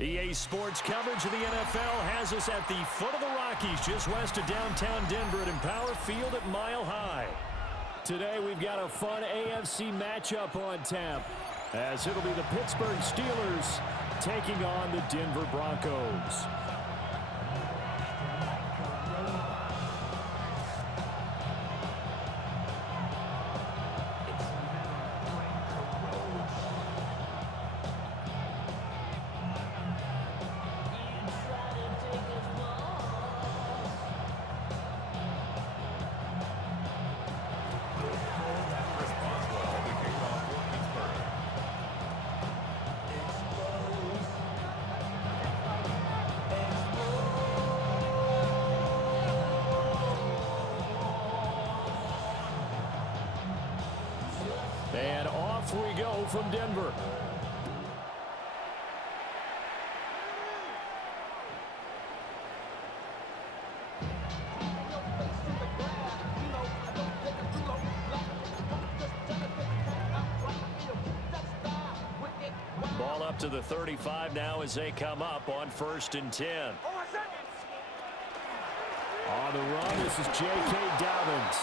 EA Sports coverage of the NFL has us at the foot of the Rockies, just west of downtown Denver at Empower Field at Mile High. Today we've got a fun AFC matchup on tap, as it'll be the Pittsburgh Steelers taking on the Denver Broncos. And off we go from Denver. Ball up to the 35 now as they come up on 1st and 10. On the run, this is J.K. Dobbins.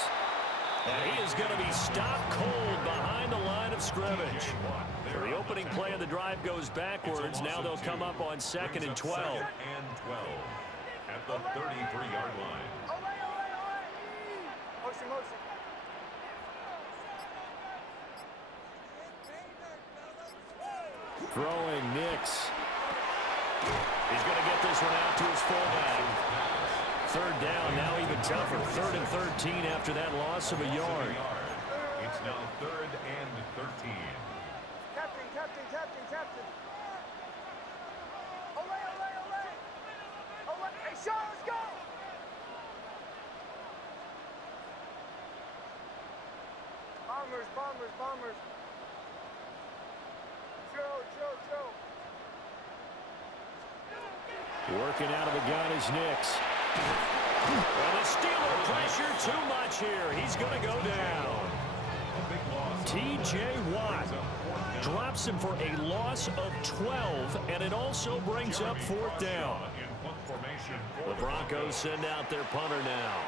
And he is going to be stopped cold behind the line of scrimmage. So the opening play of the drive goes backwards. Now they'll come up on 2nd and 12. At the 33-yard line. Throwing Nix. He's going to get this one out to his fullback. 3rd down, now even tougher. 3rd and 13 after that loss of a yard. It's now 3rd and 13. Captain. Ole. Hey, Sean, let's go. Bombers. Joe. Working out of the gun is Nix. Well, the Steeler pressure too much here. He's going to go down. T.J. Watt drops him for a loss of 12, and it also brings up 4th down. The Broncos send out their punter now.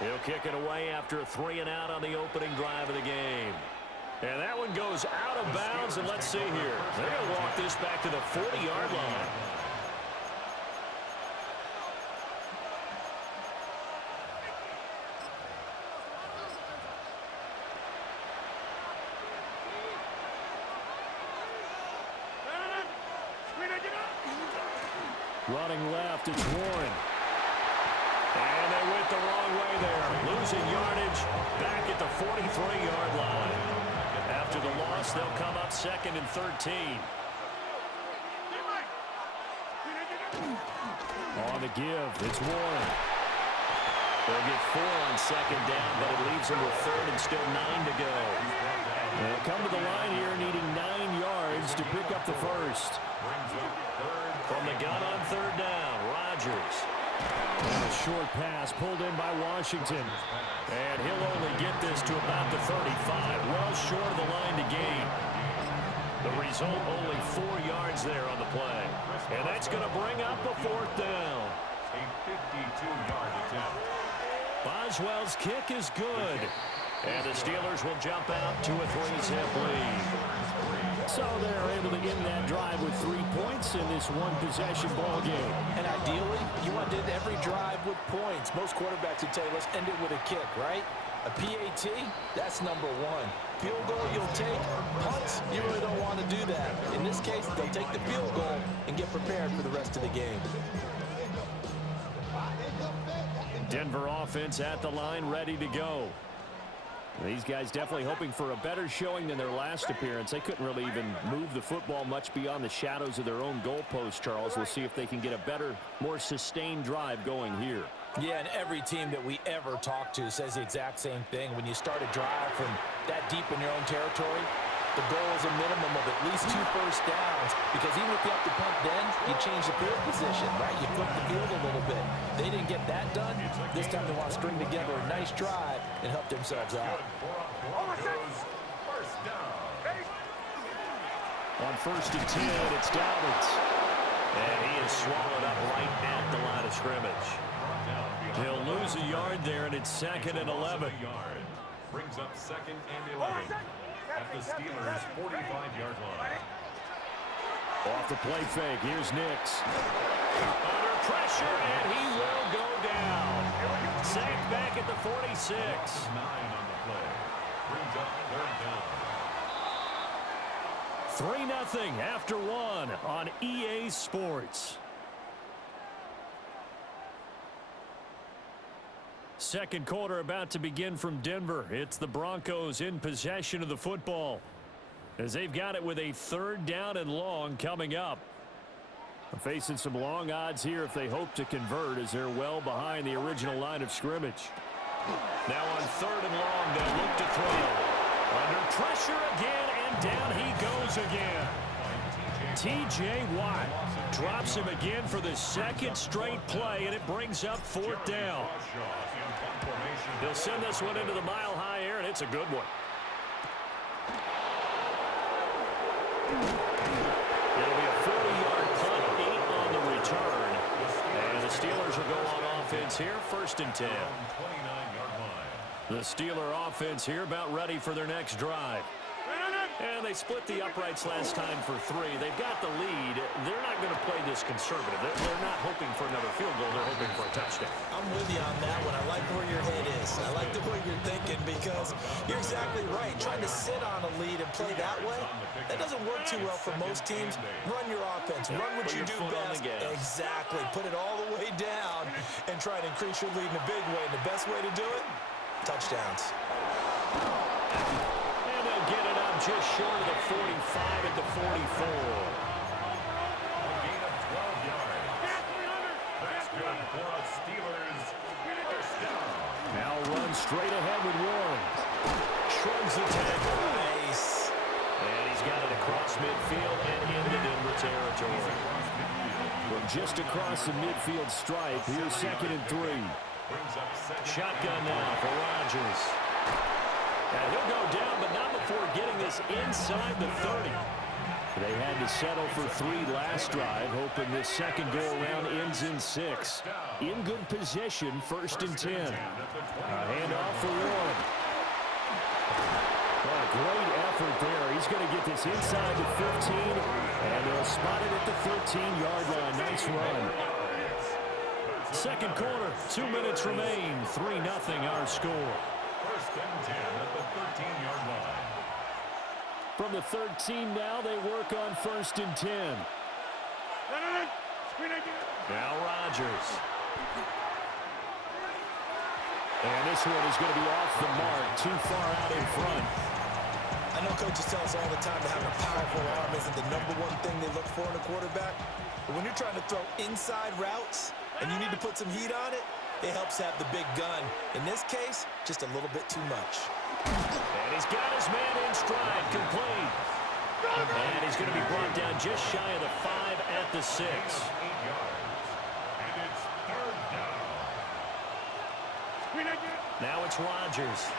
He'll kick it away after a 3-and-out on the opening drive of the game. And that one goes out of bounds, and let's see here. They're going to walk this back to the 40-yard line. Running left, it's Warren. And they went the wrong way there. Losing yardage back at the 43-yard line. After the loss, they'll come up 2nd and 13. On the give, it's Warren. They'll get 4 on 2nd down, but it leaves them with 3rd and still 9 to go. They'll come to the line here needing 9 yards to pick up the first. From the gun on 3rd down, Rodgers. And a short pass pulled in by Washington. And he'll only get this to about the 35, well short of the line to gain. The result, only 4 yards there on the play. And that's going to bring up a 4th down. A 52-yard attempt. Boswell's kick is good. And the Steelers will jump out to a 3-zip lead. So they're able to end that drive with 3 points in this one-possession ball game. And ideally, you want to end every drive with points. Most quarterbacks would tell you, let's end it with a kick, right? A PAT, that's number 1. Field goal you'll take. Punts, you really don't want to do that. In this case, they'll take the field goal and get prepared for the rest of the game. Denver offense at the line, ready to go. These guys definitely hoping for a better showing than their last appearance. They couldn't really even move the football much beyond the shadows of their own goalpost, Charles. We'll see if they can get a better, more sustained drive going here. Yeah, and every team that we ever talk to says the exact same thing. When you start a drive from that deep in your own territory, the goal is a minimum of at least 2 first downs, because even if you have to punt then, you change the field position, right? You flip the field a little bit. They didn't get that done. This time they want to string together a nice drive and help themselves out. On 1st and 10, it's Dobbins. And he is swallowed up right at the line of scrimmage. He'll lose a yard there, and it's 2nd and 11. Brings up 2nd and 11 at the Steelers' 45-yard line. Off the play fake, here's Nix. Under pressure, and he will go down. Sacked back at the 46. 9 on the play. Brings up 3rd down. 3-0 after 1 on EA Sports. Second quarter about to begin from Denver. It's the Broncos in possession of the football, as they've got it with a 3rd down and long coming up. Facing some long odds here if they hope to convert, as they're well behind the original line of scrimmage. Now on 3rd and long, they'll look to throw. Under pressure again, and down he goes again. T.J. Watt drops him again for the 2nd straight play, and it brings up 4th down. He'll send this one into the mile-high air, and it's a good one. It'll be a 40-yard punt, 8 on the return. And the Steelers will go on offense here, 1st and 10. The Steeler offense here about ready for their next drive. And they split the uprights last time for 3. They've got the lead. They're not going to play this conservative. They're not hoping for another field goal. They're hoping for a touchdown. I'm with you on that one. I like where your head is. I like the way you're thinking, because you're exactly right. Trying to sit on a lead and play that way, that doesn't work too well for most teams. Run your offense. Run what you do best. Exactly. Put it all the way down and try to increase your lead in a big way. And the best way to do it? Touchdowns. And they'll get it up just short of the 45 at the 44. A gain of 12 yards. That's good for a Steelers 1st down. Now run straight ahead with Warren. Shrugs the tackle. Nice. And he's got it across midfield and into Denver territory. From just across the midfield stripe, here's 2nd and 3. Shotgun now for Rodgers. And he'll go down, but not before getting this inside the 30. They had to settle for 3 last drive, hoping this second go-around ends in 6. In good position, 1st and 10. A handoff for Warren. Well, a great effort there. He's going to get this inside the 15, and they'll spot it at the 13-yard line. Nice run. Second quarter, 2 minutes remain. 3-0 our score. 1st and 10 at the 13-yard line. From the 13 now, they work on 1st and 10. Now Rodgers. And this one is going to be off the mark, too far out in front. I know coaches tell us all the time that having a powerful arm isn't the #1 thing they look for in a quarterback. But when you're trying to throw inside routes and you need to put some heat on it, it helps have the big gun. In this case, just a little bit too much. And he's got his man in stride, complete. And he's going to be brought down just shy of the 5 at the 6. 8 yards. And it's 3rd down. Now it's Rodgers.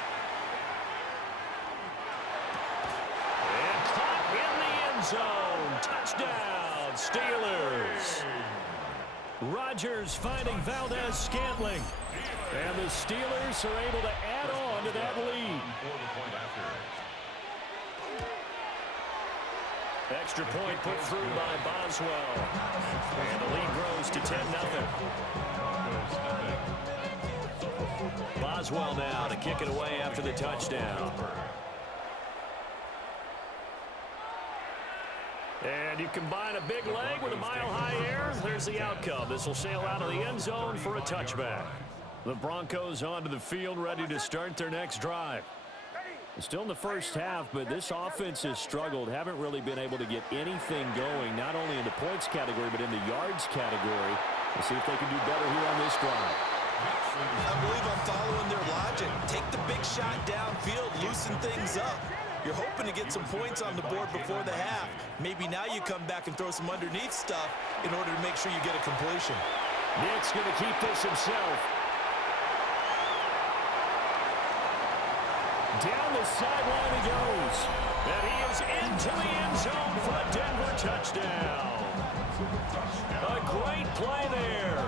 And caught in the end zone. Touchdown, Steelers. Rodgers finding Valdez-Scantling. And the Steelers are able to add on to that lead. Extra point put through by Boswell. And the lead grows to 10-0. Boswell now to kick it away after the touchdown. And you combine a big leg with a mile-high air, there's the outcome. This will sail out of the end zone for a touchback. The Broncos onto the field, ready to start their next drive. Still in the first half, but this offense has struggled. Haven't really been able to get anything going, not only in the points category, but in the yards category. We'll see if they can do better here on this drive. I believe I'm following their logic. Take the big shot downfield, loosen things up. You're hoping to get some points on the board before the half. Maybe now you come back and throw some underneath stuff in order to make sure you get a completion. Nick's going to keep this himself. Down the sideline he goes. And he is into the end zone for a Denver touchdown. A great play there.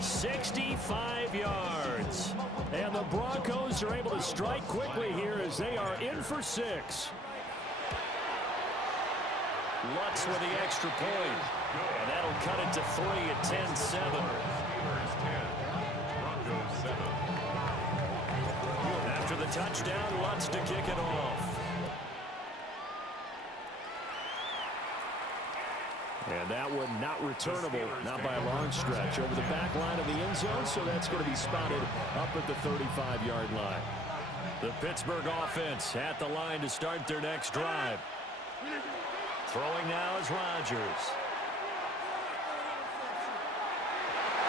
65 yards. And the Broncos are able to strike quickly here as they are in for 6. Lutz with the extra point. And that'll cut it to 3 at 10-7. After the touchdown, Lutz to kick it off. And that one not returnable, not by a long stretch, over the back line of the end zone, so that's going to be spotted up at the 35-yard line. The Pittsburgh offense at the line to start their next drive. Throwing now is Rodgers.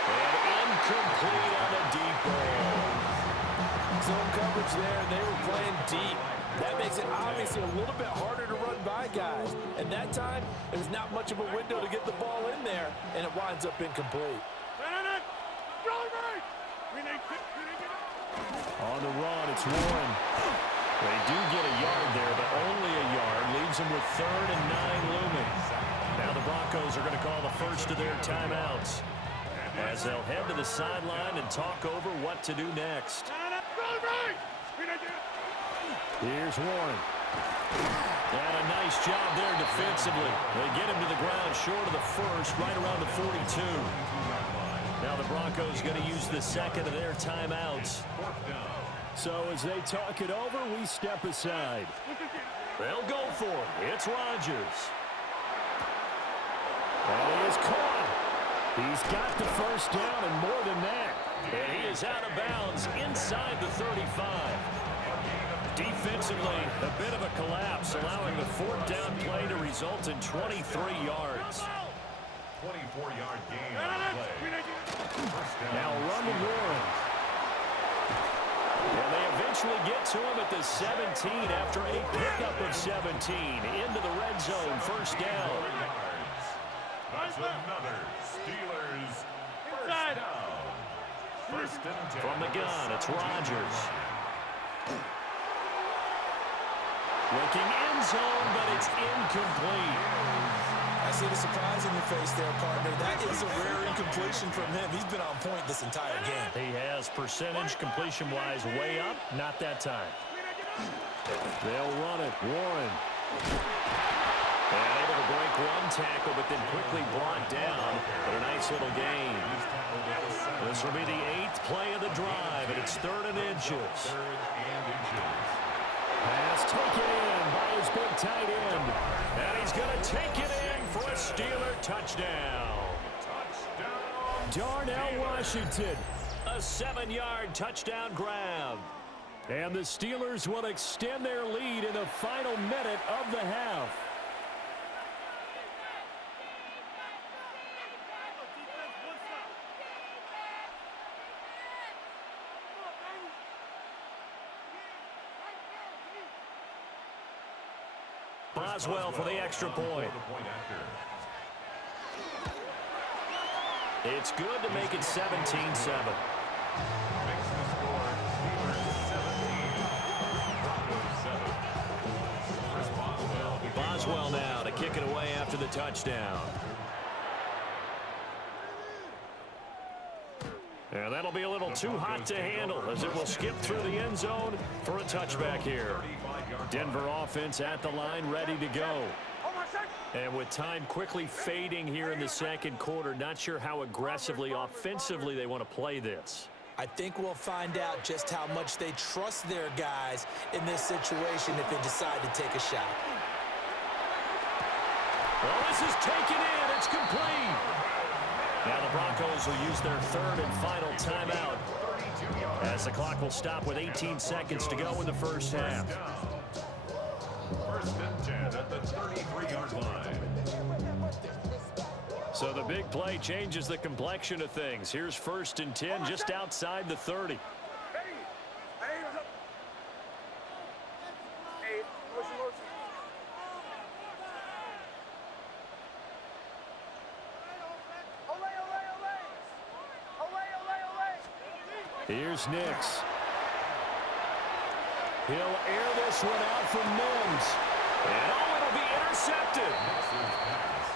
And incomplete on a deep ball. Zone coverage there, and they were playing deep. That makes it obviously a little bit harder to run by guys. And that time, there's not much of a window to get the ball in there, and it winds up incomplete. On the run, it's Warren. They do get a yard there, but only a yard. Leaves them with 3rd and 9 looming. Now the Broncos are going to call the first of their timeouts as they'll head to the sideline and talk over what to do next. Here's Warren. And a nice job there defensively. They get him to the ground short of the first, right around the 42. Now the Broncos going to use the second of their timeouts. So as they talk it over, we step aside. They'll go for it. It's Rodgers. And he is caught. He's got the first down and more than that. And he is out of bounds inside the 35. Defensively, a bit of a collapse, allowing the 4th down play to result in 23 yards. 24-yard gain on the play. Now run to Warren. And they eventually get to him at the 17 after a pickup of 17 into the red zone. First down. That's another Steelers first down. First and 10. From the gun, it's Rodgers. Looking end zone, but it's incomplete. I see the surprise in your face there, partner. That is a rare incompletion from him. He's been on point this entire game. He has percentage completion-wise way up. Not that time. They'll run it. Warren. And able to break one tackle, but then quickly brought down. But a nice little gain. This will be the 8th play of the drive, and it's 3rd and inches. Pass taken in by his big tight end. And he's going to take it in for a Steeler touchdown. Darnell Washington, a 7-yard touchdown grab. And the Steelers will extend their lead in the final minute of the half. Boswell for the extra point. It's good to make it 17-7. Boswell now to kick it away after the touchdown. And that'll be a little too hot to handle as it will skip through the end zone for a touchback here. Denver offense at the line, ready to go. And with time quickly fading here in the second quarter, not sure how aggressively, offensively they want to play this. I think we'll find out just how much they trust their guys in this situation if they decide to take a shot. Well, this is taken in. It's complete. Now the Broncos will use their 3rd and final timeout as the clock will stop with 18 seconds to go in the first half. First and 10 at the 33-yard line. So the big play changes the complexion of things. Here's 1st and 10 just outside the 30. Here's Nix. He'll air this one out from Mims. And it'll be intercepted.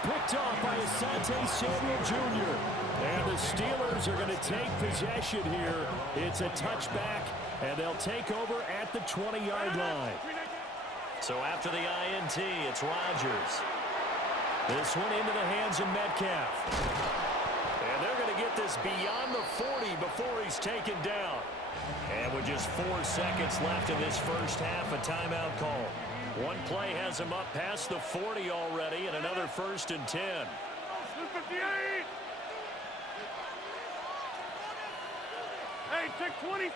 Picked off by Asante Samuel Jr. And the Steelers are going to take possession here. It's a touchback, and they'll take over at the 20-yard line. So after the INT, it's Rodgers. This one into the hands of Metcalf. And they're going to get this beyond the 40 before he's taken down. And with just 4 seconds left in this first half, a timeout call. One play has him up past the 40 already, and another 1st and 10. Hey, take 26.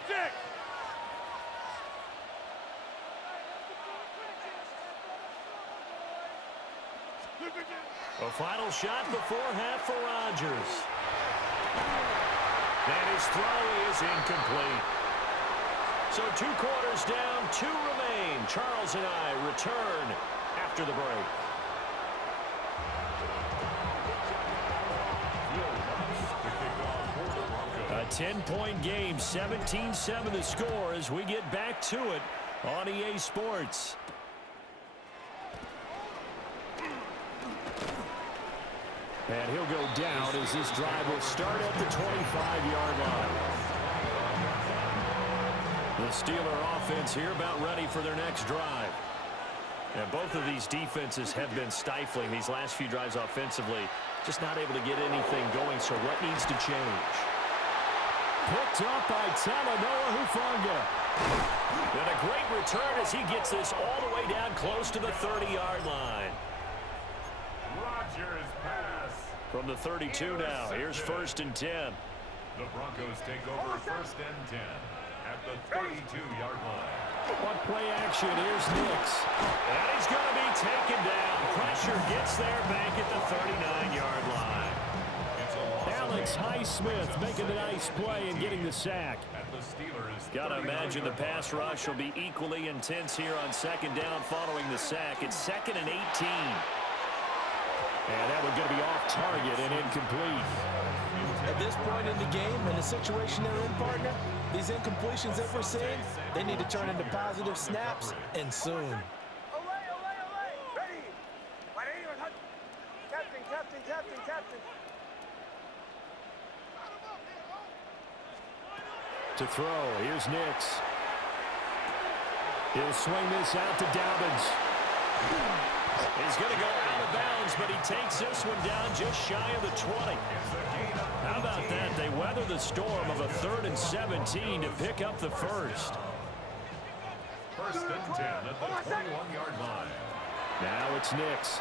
A final shot before half for Rodgers. And his throw is incomplete. So 2 quarters down, 2 remain. Charles and I return after the break. A 10-point game, 17-7 the score as we get back to it on EA Sports. And he'll go down as this drive will start at the 25-yard line. The Steeler offense here about ready for their next drive. And both of these defenses have been stifling these last few drives offensively. Just not able to get anything going, so what needs to change? Picked up by Talanoa Hufanga. And a great return as he gets this all the way down close to the 30-yard line. Rodgers pass. From the 32 now, here's 1st and 10. The Broncos take over 1st and 10 at the 32-yard line. One play action, here's Nix. And he's going to be taken down. Pressure gets there back at the 39-yard line. Alex Highsmith making the nice play and getting the sack. Got to imagine the pass rush will be equally intense here on 2nd down following the sack. It's 2nd and 18. And that one going to be off target and incomplete. At this point in the game, in the situation they're in, partner, these incompletions that we're seeing, they need to turn into positive snaps, and soon. Away. Ready. Captain. To throw, here's Nix. He'll swing this out to Dobbins. He's going to go out of bounds, but he takes this one down just shy of the 20. How about that? They weather the storm of a 3rd and 17 to pick up the first. 1st and 10 at the 21-yard line. Now it's Nix.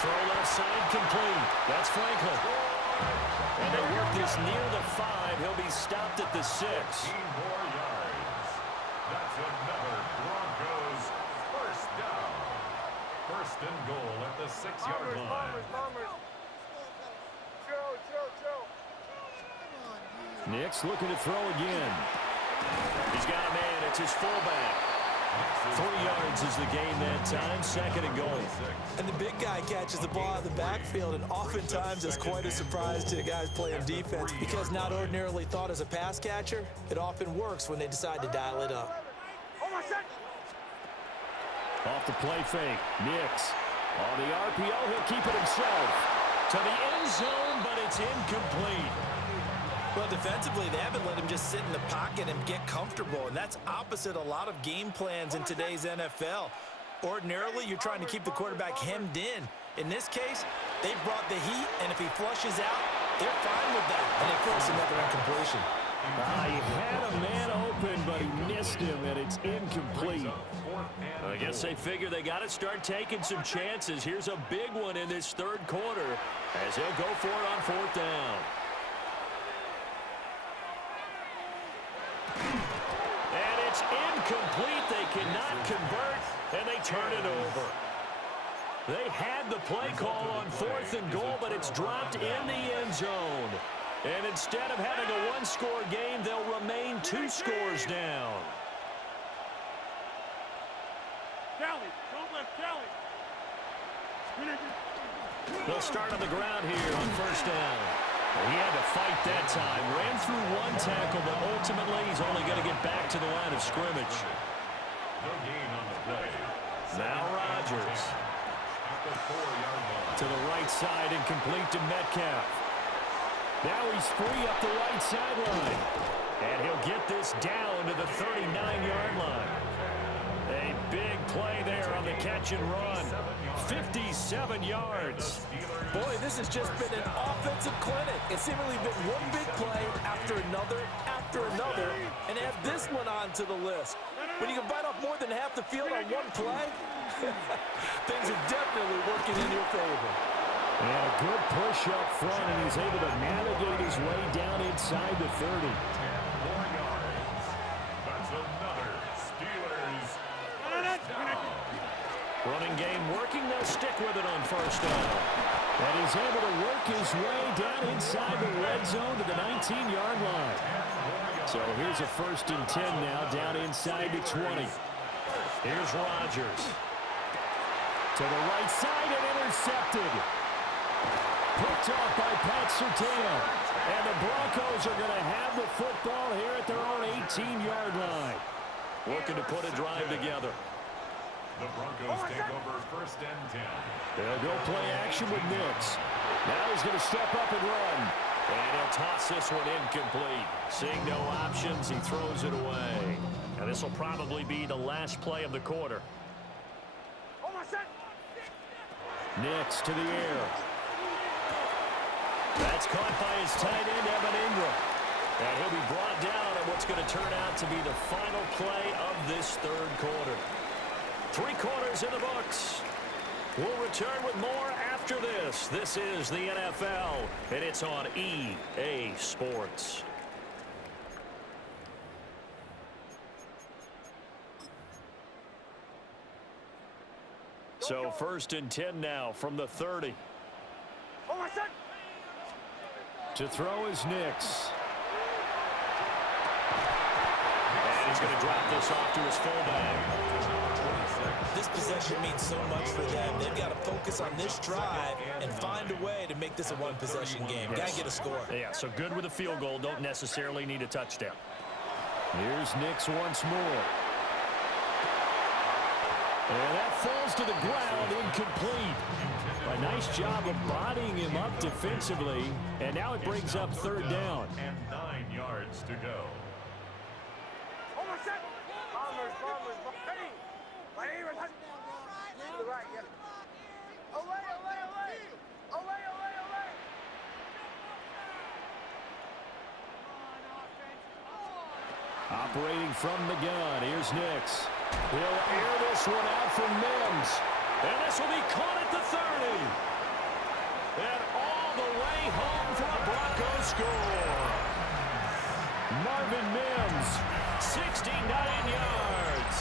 Throw left side complete. That's Franklin. And they work this near the 5. He'll be stopped at the 6. 14 more yards. That's another Broncos 1st down. 1st and goal at the 6-yard line. Joe. Nix looking to throw again. He's got a man. It's his fullback. 3 yards is the gain that time. 2nd and goal. And the big guy catches the ball out of the backfield, and oftentimes it's quite a surprise to the guys playing defense because not ordinarily thought as a pass catcher, it often works when they decide to dial it up. Off the play fake. Nix. On the RPO, he'll keep it himself. To the end zone, but it's incomplete. Well, defensively, they haven't let him just sit in the pocket and get comfortable, and that's opposite a lot of game plans in today's NFL. Ordinarily, you're trying to keep the quarterback hemmed in. In this case, they brought the heat, and if he flushes out, they're fine with that, and they force another incompletion. He had a man open, but he missed him, and it's incomplete. I guess they figure they got to start taking some chances. Here's a big one in this 3rd quarter as he'll go for it on 4th down. And it's incomplete. They cannot convert, and they turn it over. They had the play call on 4th and goal, but it's dropped in the end zone. And instead of having a 1-score game, they'll remain 2 scores down. They'll start on the ground here on 1st down. He had to fight that time. Ran through one tackle, but ultimately he's only going to get back to the line of scrimmage. No gain on the play. Now Rodgers. At the 4-yard line. To the right side and complete to Metcalf. Now he's free up the right sideline. And he'll get this down to the 39-yard line. A big play there on the catch and run. 57 yards. Boy, this has just been an offensive clinic. It's seemingly been one big play after another, and add this one on to the list. When you can bite off more than half the field on one play, things are definitely working in your favor. And a good push up front, and he's able to navigate his way down inside the 30. 10 more yards. That's another Steelers first down. Running game working. They'll stick with it on first down. And he's able to work his way down inside the red zone to the 19-yard line. So here's a 1st and 10 now, down inside the 20. Here's Rodgers. To the right side and intercepted. Picked off by Pat Surtain. And the Broncos are going to have the football here at their own 18-yard line. Looking to put a drive together. The Broncos take over 1st and 10. They'll go play action with Nix. Now he's going to step up and run. And he'll toss this one incomplete. Seeing no options, he throws it away. And this will probably be the last play of the quarter. Nix to the air. That's caught by his tight end, Evan Ingram. And he'll be brought down on what's going to turn out to be the final play of this 3rd quarter. 3 quarters in the books. We'll return with more after this. This is the NFL, and it's on EA Sports. So 1st and 10 now from the 30. To throw is Nix. And he's going to drop this off to his fullback. This possession means so much for them. They've got to focus on this drive and find a way to make this a one-possession game. Got to get a score. Yeah, so good with a field goal. Don't necessarily need a touchdown. Here's Nix once more. And that falls to the ground, incomplete. A nice job of bodying him up defensively. And now it brings up 3rd down. And 9 yards to go. Operating from the gun, here's Nix. He'll air this one out for Mims. And this will be caught at the 30. And all the way home for a Broncos score. Marvin Mims, 69 yards.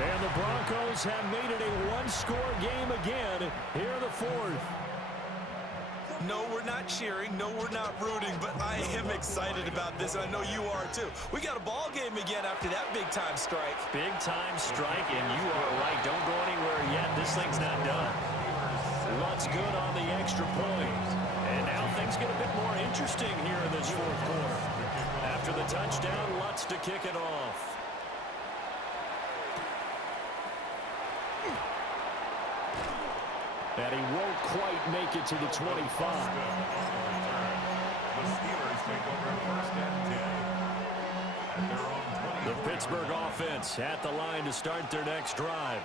And the Broncos have made it a one-score game again here in the 4th. No, we're not cheering. No, we're not rooting. But I am excited about this, and I know you are too. We got a ball game again after that big-time strike. Big-time strike, and you are right. Don't go anywhere yet. This thing's not done. Lutz good on the extra point. And now things get a bit more interesting here in this 4th quarter. After the touchdown, Lutz to kick it off. And he won't quite make it to the 25. The Steelers take over 1st and 10. At their own 20. The Pittsburgh offense at the line to start their next drive.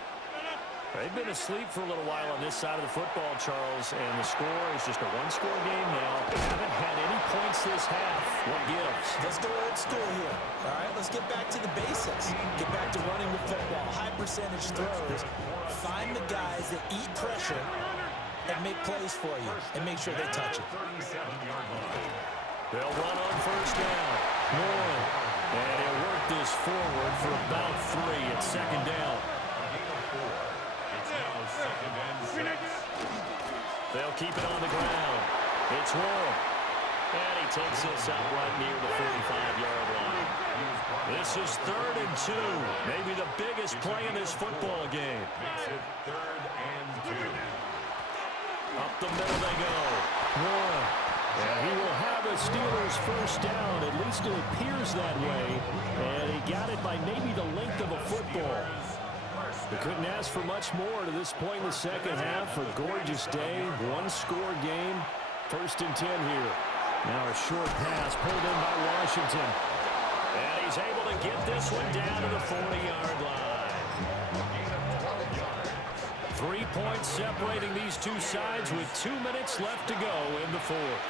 They've been asleep for a little while on this side of the football, Charles, and the score is just a one-score game now. They haven't had any points this half. What gives? Let's go old school here. All right, let's get back to the basics. Get back to running the football, high-percentage throws. Find the guys that eat pressure and make plays for you and make sure they touch it. 37-yard line. They'll run on first down. Moore. And he'll work this forward for about 3 at 2nd down. It's now 2nd and 6. They'll keep it on the ground. It's Warren. And he takes this out right near the 45-yard line. This is 3rd and 2. Maybe the biggest play in this football game. Makes it 3rd and 2. Up the middle they go. Warren And he will have a Steelers first down. At least it appears that way. And he got it by maybe the length of a football. They couldn't ask for much more to this point in the second half. A gorgeous day, one-score game. 1st and 10 here. Now a short pass pulled in by Washington. And he's able to get this one down to the 40-yard line. 3 points separating these two sides with 2 minutes left to go in the fourth.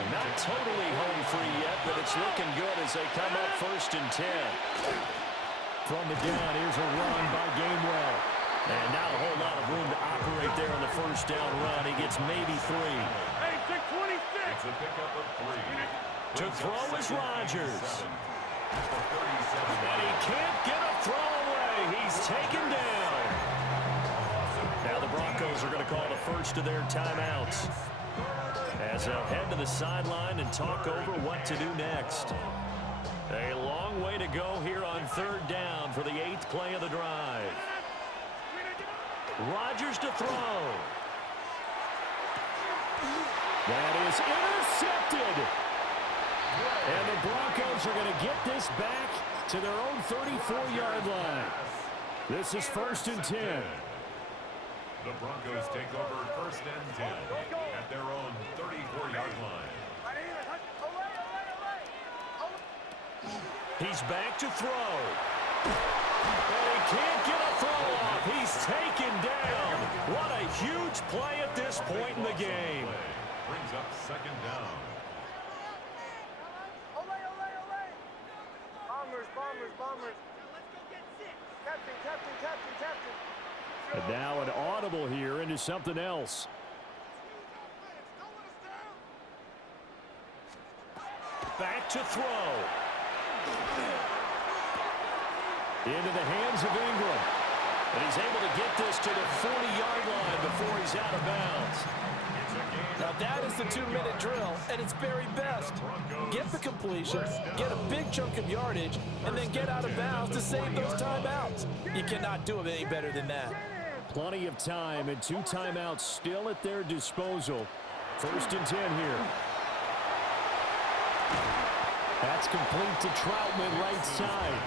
And not totally home free yet, but it's looking good as they come up 1st and 10. From the down, here's a run by Gainwell. And not a whole lot of room to operate there on the first down run. He gets maybe 3. Hey, take 26. It's a pickup of 3. To throw is Rodgers. And he can't get a throw away. He's taken down. Now the Broncos are going to call the first of their timeouts as they'll head to the sideline and talk over what to do next. A long way to go here on 3rd down for the 8th play of the drive. Rodgers to throw. That is intercepted. And the Broncos are going to get this back to their own 34-yard line. This is 1st and 10. The Broncos take over 1st and 10 at their own 34-yard line. He's back to throw. And he can't get a throw off. He's taken down. What a huge play at this point in the game. Brings up 2nd down. Bombers. Captain. And now an audible here into something else. Back to throw. Into the hands of Ingram. And he's able to get this to the 40-yard line before he's out of bounds. Now that is the 2-minute drill at its very best. Get the completion, get a big chunk of yardage, and then get out of bounds to save those timeouts. You cannot do it any better than that. Plenty of time and 2 timeouts still at their disposal. 1st and 10 here. That's complete to Troutman, right side.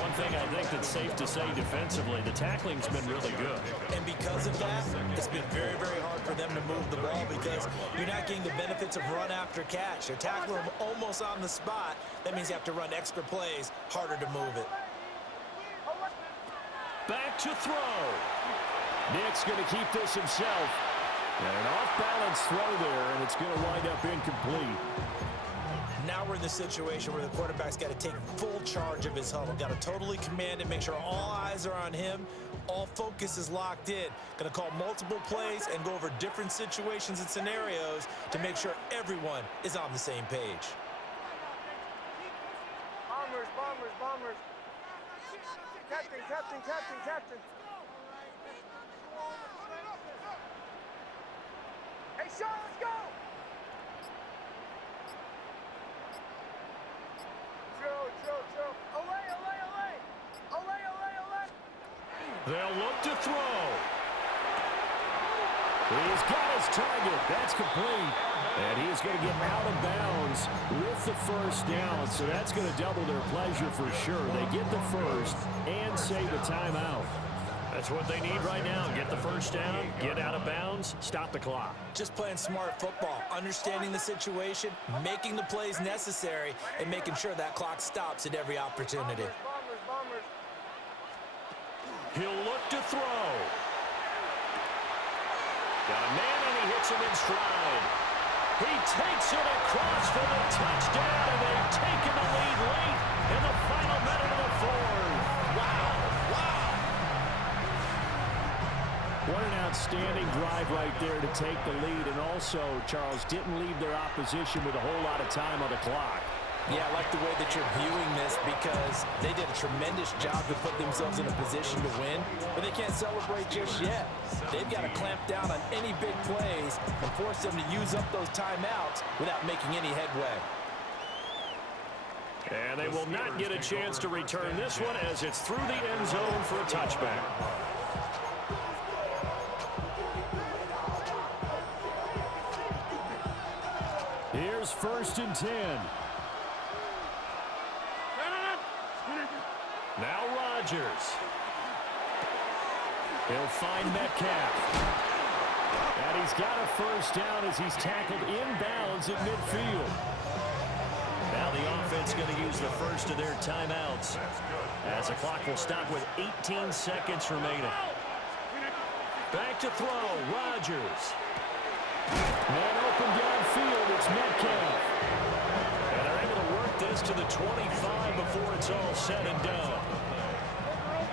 One thing I think that's safe to say defensively, the tackling's been really good. And because of that, it's been very, very hard for them to move the ball because you're not getting the benefits of run after catch. They're tackling them almost on the spot. That means you have to run extra plays, harder to move it. Back to throw. Nick's going to keep this himself. And an off-balance throw there, and it's going to wind up incomplete. Now we're in the situation where the quarterback's got to take full charge of his huddle. Got to totally command it, make sure all eyes are on him. All focus is locked in. Going to call multiple plays and go over different situations and scenarios to make sure everyone is on the same page. Bombers. Captain. Hey, Sean, let's go! Joe. Olay. They'll look to throw. He's got his target. That's complete. And he is going to get out of bounds with the first down. So that's going to double their pleasure for sure. They get the first and save a timeout. That's what they need right now. Get the first down, get out of bounds, stop the clock. Just playing smart football, understanding the situation, making the plays necessary, and making sure that clock stops at every opportunity. Bombers. He'll look to throw. Got a man, and he hits him in stride. He takes it across for the touchdown, and they've taken the lead late in the final minute of the fourth. Wow. What an outstanding drive right there to take the lead, and also, Charles, didn't leave their opposition with a whole lot of time on the clock. Yeah, I like the way that you're viewing this because they did a tremendous job to put themselves in a position to win, but they can't celebrate just yet. They've got to clamp down on any big plays and force them to use up those timeouts without making any headway. And they will not get a chance to return this one as it's through the end zone for a touchback. Steelers 1st and 10. Now Rodgers. He'll find Metcalf. And he's got a first down as he's tackled inbounds at midfield. Now the offense going to use the first of their timeouts as the clock will stop with 18 seconds remaining. Back to throw, Rodgers. Man open downfield, it's Metcalf. And they're able to work this to the 25 before it's all said and done.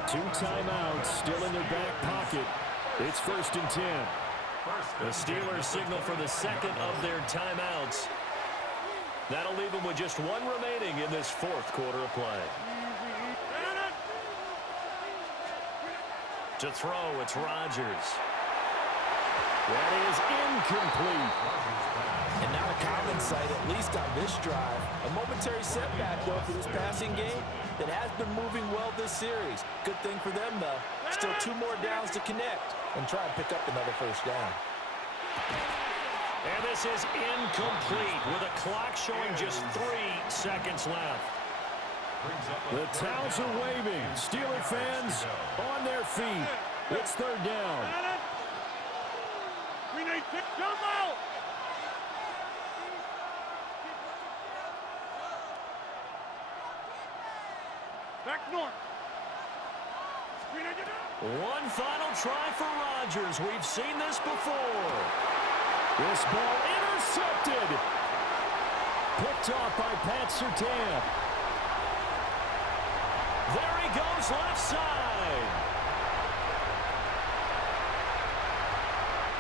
2 timeouts still in their back pocket. It's 1st and 10. The Steelers signal for the second of their timeouts. That'll leave them with just 1 remaining in this 4th quarter of play. To throw, it's Rodgers. That is incomplete. And not a common sight, at least on this drive. A momentary setback, though, for this passing game that has been moving well this series. Good thing for them, though. Still 2 more downs to connect and try and pick up another first down. And this is incomplete with a clock showing just 3 seconds left. The towels are waving. Steeler fans on their feet. It's 3rd down. We need to jump out. Back north. One final try for Rodgers. We've seen this before. This ball intercepted. Picked off by Pat Surtain. There he goes left side.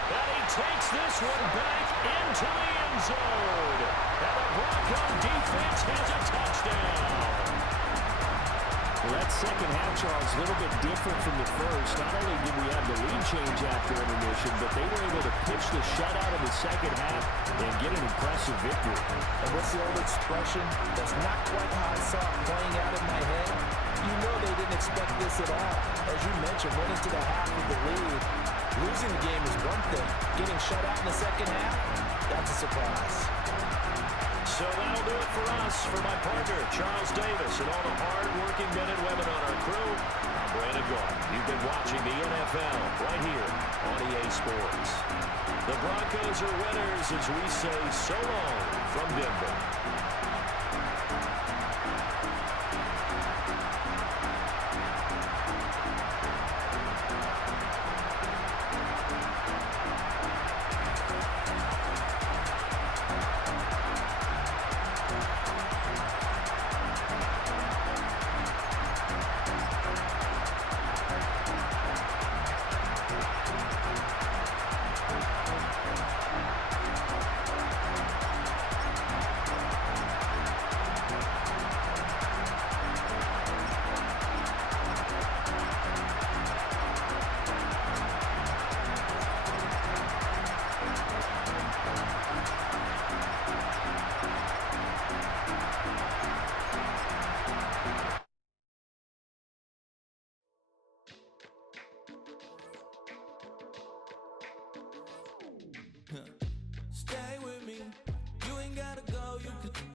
And he takes this one back into the end zone. And the Bronco defense has a touchdown. Well, that second half, Charles, a little bit different from the first. Not only did we have the lead change after intermission, but they were able to pitch the shutout in the second half and get an impressive victory. And what's the old expression? That's not quite how I saw it playing out in my head. You know they didn't expect this at all. As you mentioned, went into the half with the lead. Losing the game is one thing. Getting shut out in the second half, that's a surprise. So that'll do it for us. For my partner, Charles Davis, and all the hard-working men and women on our crew, I'm Brandon Gaudin. You've been watching the NFL right here on EA Sports. The Broncos are winners as we say so long from Denver.